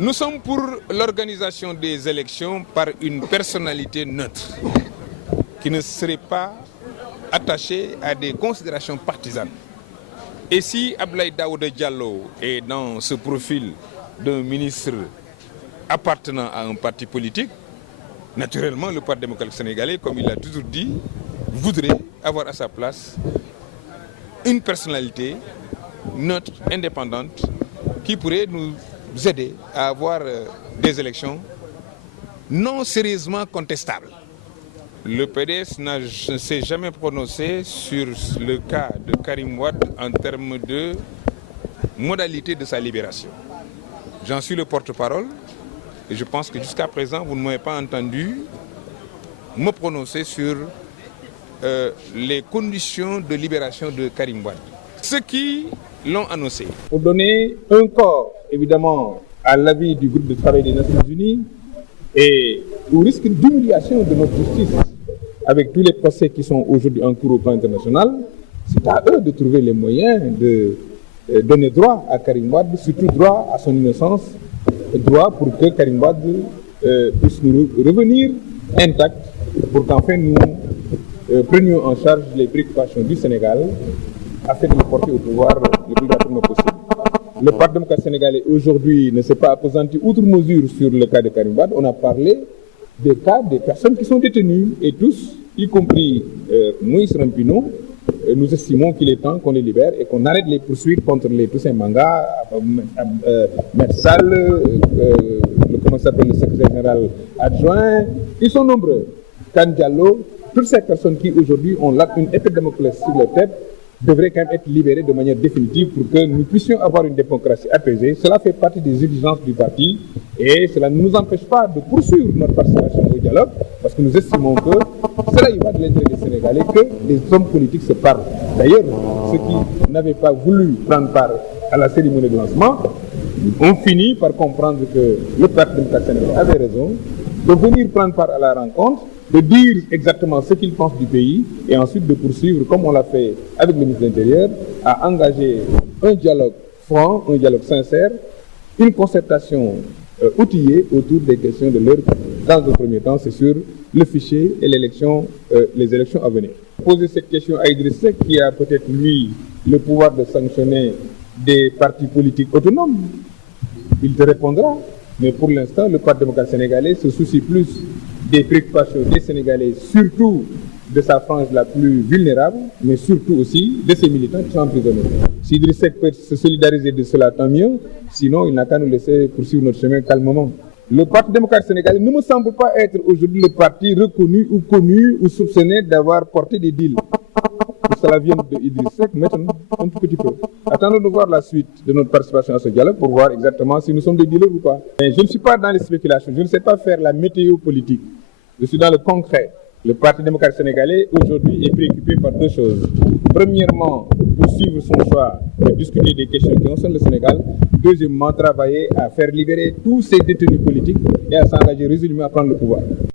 Nous sommes pour l'organisation des élections par une personnalité neutre qui ne serait pas attachée à des considérations partisanes. Et si Abdoulaye Daouda Diallo est dans ce profil d'un ministre appartenant à un parti politique, naturellement le Parti démocratique sénégalais, comme il l'a toujours dit, voudrait avoir à sa place une personnalité neutre, indépendante, qui pourrait nous aider à avoir des élections non sérieusement contestables. Le PDS ne s'est jamais prononcé sur le cas de Karim Wade en termes de modalité de sa libération. J'en suis le porte-parole et je pense que jusqu'à présent, vous ne m'avez pas entendu me prononcer sur les conditions de libération de Karim Wade. Ceux qui l'ont annoncé. Pour donner un corps, évidemment, à l'avis du groupe de travail des Nations Unies et au risque d'humiliation de notre justice, avec tous les procès qui sont aujourd'hui en cours au plan international, c'est à eux de trouver les moyens de donner droit à Karim Wade, surtout droit à son innocence, droit pour que Karim Wade puisse nous revenir intact, pour qu'enfin nous prenions en charge les préoccupations du Sénégal afin de le porter au pouvoir le plus rapidement possible. Le Parti démocratique sénégalais aujourd'hui ne s'est pas appesanti outre mesure sur le cas de Karim Wade. On a parlé des cas des personnes qui sont détenues et tous, y compris Moïse Rampino, nous estimons qu'il est temps qu'on les libère et qu'on arrête les poursuites contre les Toussaint Manga, Mersal, le secrétaire général adjoint. Ils sont nombreux. Kane Diallo, toutes ces personnes qui aujourd'hui ont là une épée de Damoclès sur leur tête devraient quand même être libérées de manière définitive pour que nous puissions avoir une démocratie apaisée. Cela fait partie des exigences du parti et cela ne nous empêche pas de poursuivre notre participation au dialogue parce que nous estimons que cela y va de l'intérêt des Sénégalais que les hommes politiques se parlent. D'ailleurs, ceux qui n'avaient pas voulu prendre part à la cérémonie de lancement ont fini par comprendre que le Parti démocratique sénégalais avait raison de venir prendre part à la rencontre, de dire exactement ce qu'ils pensent du pays et ensuite de poursuivre, comme on l'a fait avec le ministre de l'Intérieur, à engager un dialogue franc, un dialogue sincère, une concertation outillée autour des questions de l'heure. Dans un premier temps, c'est sur le fichier et les élections à venir. Poser cette question à Idriss Seck, qui a peut-être, lui, le pouvoir de sanctionner des partis politiques autonomes, il te répondra. Mais pour l'instant, le Parti démocratique sénégalais se soucie plus des préoccupations des Sénégalais, surtout de sa frange la plus vulnérable, mais surtout aussi de ses militants qui sont emprisonnés. Si Idriss Seck peut se solidariser de cela, tant mieux. Sinon, il n'a qu'à nous laisser poursuivre notre chemin calmement. Le Parti démocratique sénégalais ne me semble pas être aujourd'hui le parti reconnu ou connu ou soupçonné d'avoir porté des deals. Cela vient de Idriss Seck maintenant un tout petit peu. Attendons de voir la suite de notre participation à ce dialogue pour voir exactement si nous sommes des dealers ou pas. Mais je ne suis pas dans les spéculations, je ne sais pas faire la météo politique. Je suis dans le concret. Le Parti démocratique sénégalais aujourd'hui est préoccupé par deux choses. Premièrement, poursuivre son choix de discuter des questions qui concernent le Sénégal. Deuxièmement, travailler à faire libérer tous ces détenus politiques et à s'engager résolument à prendre le pouvoir.